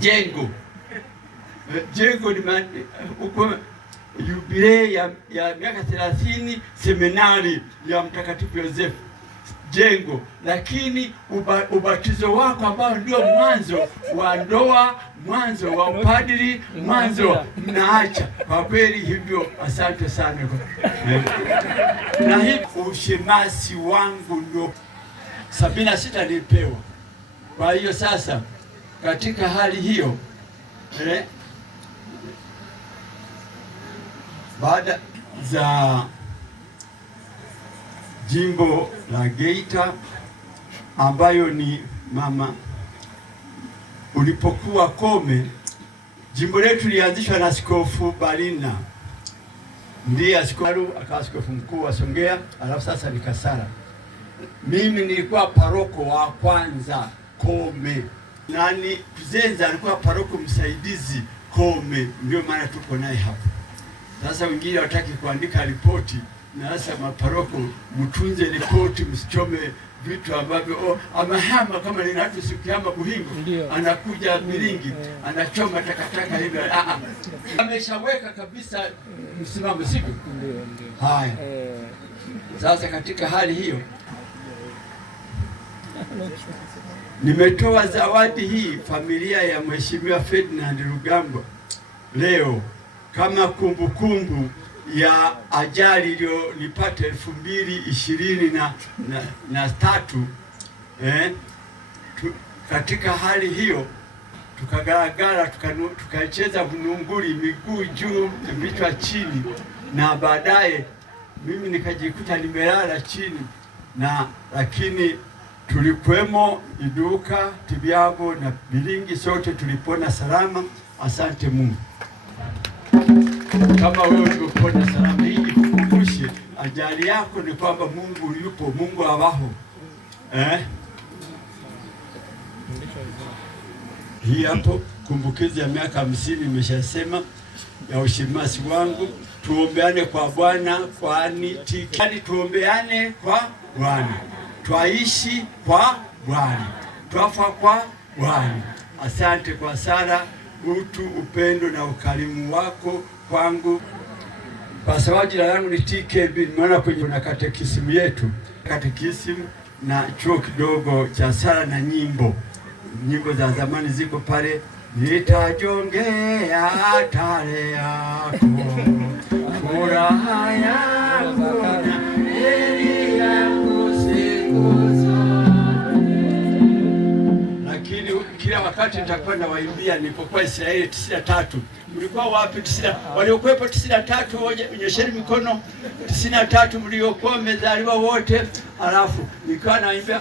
jengo ni uko jubilei ya miaka 30 seminari ya Mtakatifu Yosefu jengo, lakini ubatizo wako ambao ndio mwanzo wa ndoa, mwanzo wa upadri, mwanzo mnaacha. Kwa kweli hivyo, asante sana. Na hivi ushemasi wangu ndio 76 nilipewa. Kwa hiyo sasa katika hali hiyo baada za jimbo la Geita ambayo ni mama ulipokuwa Kome, jimbo letu lianzishwa na Askofu Balina, ndiye askofu akawa askofu mkuu wa Songea, alafu sasa ni Kasara. Mimi nilikuwa paroko wa kwanza Kome, nani Kuzenza alikuwa paroko msaidizi Kome, ndio maana tuko naye hapa. Sasa wengine wataki kuandika ripoti, na sasa maparoko mtunze ripoti, msichome vitu ambavyo amahama kama ninatu sikihama Buhingo anakuja Biringi anachoma takataka hivyo. Ameshaweka kabisa msimamo, sivyo? Haya, sasa katika hali hiyo nimetoa zawadi hii familia ya Mheshimiwa Ferdinand Rugambwa leo kama kumbukumbu ya ajali iliyonipata 2023. Katika hali hiyo tukagaragara, tukacheza vununguli, miguu juu, vichwa chini, na baadaye mimi nikajikuta nimelala chini, lakini tulikwemo Iduka, Tibiago na Biringi, sote tulipona salama. Asante Mungu. Kama wewe ulipona salama, hii kukumbushe ajali yako ni kwamba Mungu yupo, Mungu abaho. Hii hapo kumbukizi ya miaka 50 nimeshasema ya ushemasi wangu. Tuombeane kwa Bwana, kwani tuombeane kwa Bwana, twaishi kwa Bwana, twafa kwa Bwana. Asante kwa sala, utu, upendo na ukarimu wako kwangu. Kwa sababu jina langu ni TKB, nimeona kwenye na katekisimu yetu, katekisimu na chuo kidogo cha sala na nyimbo za zamani ziko pale. Nitajongea tare yako, furaha yangu na heri yangu siku zote. Lakini kila wakati nitakuwa nawaimbia nilipokuwa Israeli 93. Mlikuwa wapi 90? Waliokuwepo 93 nyosheni mikono. 93 mliokuwa mmezaliwa wote. Alafu nikawa naimbia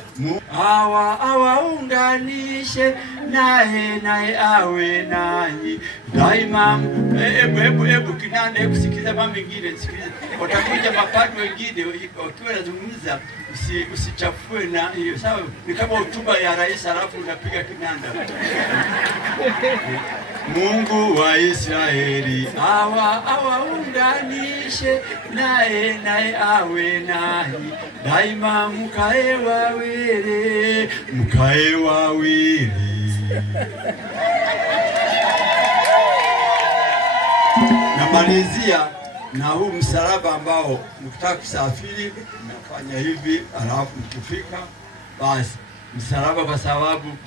awaunganishe naye awe nanyi daima. Hebu kinane kusikiza mambo mengine, sikiliza. Watakuja mapadri wengine wakiwa nazungumza, usichafue na hiyo. Sawa, ni kama hotuba ya rais alafu unapiga kinanda. Mungu wa Israeli awaunganishe naye awe nanyi daima, mkae wawili. Namalizia na huu msalaba ambao mkitaka kusafiri mnafanya hivi, alafu mkifika basi msalaba, kwa sababu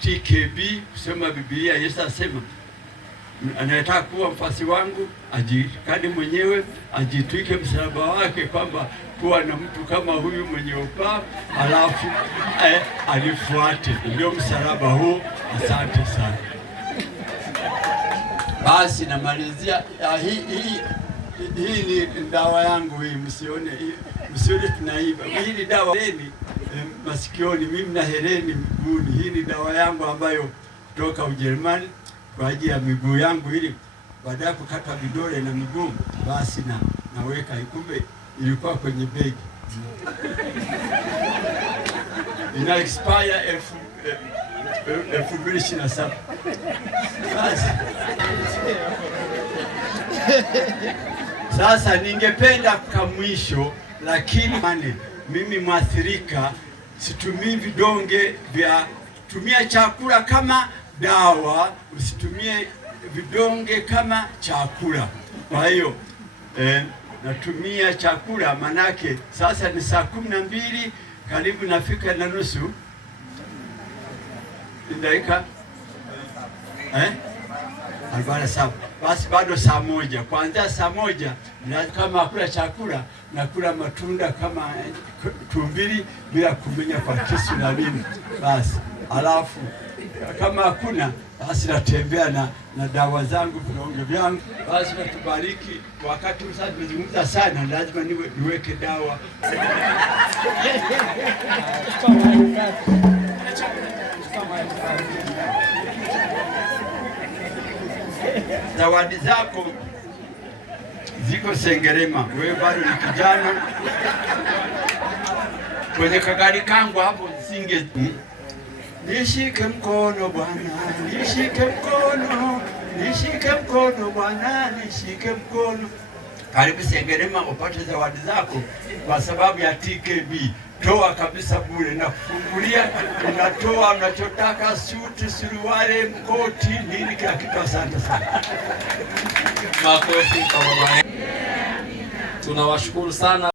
TKB kusema Biblia, Yesu asema anayetaka kuwa mfasi wangu ajikane mwenyewe, ajitwike msalaba wake, kwamba kuwa na mtu kama huyu mwenye upaa, alafu alifuate. Ndio msalaba huu. Asante sana. Basi namalizia hii ni dawa yangu hii, msione tunaiba. Hii ni dawa masikioni, mimi na hereni miguuni. Hii ni dawa yangu ambayo kutoka Ujerumani kwa ajili ya miguu yangu, ili baada ya kukata vidole na miguu basi naweka. Kumbe ilikuwa kwenye begi. Ina expire 2027. Basi sasa ningependa kwa mwisho, lakini mimi mwathirika situmii vidonge vya tumia chakula kama dawa, usitumie vidonge kama chakula. Kwa hiyo natumia chakula, manake sasa ni saa 12 karibu nafika na nusu dakika 47. Basi bado saa 1. Kuanzia saa 1 kama kula chakula na kula matunda kama tumbili bila kumenya kwa kisu na nini. Basi alafu kama hakuna basi natembea na dawa zangu, vidonge vyangu. Basi natubariki. Wakati sasa tumezungumza sana, lazima niweke dawa. Zawadi zako ziko Sengerema. Wewe bado ni kijana. Kwenye kagari kangu hapo singe nishike mkono Bwana, nishike mkono, nishike mkono Bwana, nishike mkono. Karibu Sengerema upate zawadi zako kwa sababu ya TKB. Toa kabisa bure na kufungulia, unatoa unachotaka, suti, suruali, mkoti, nini, kila kitu. Asante sana. Makofi kwa baba. Tunawashukuru sana.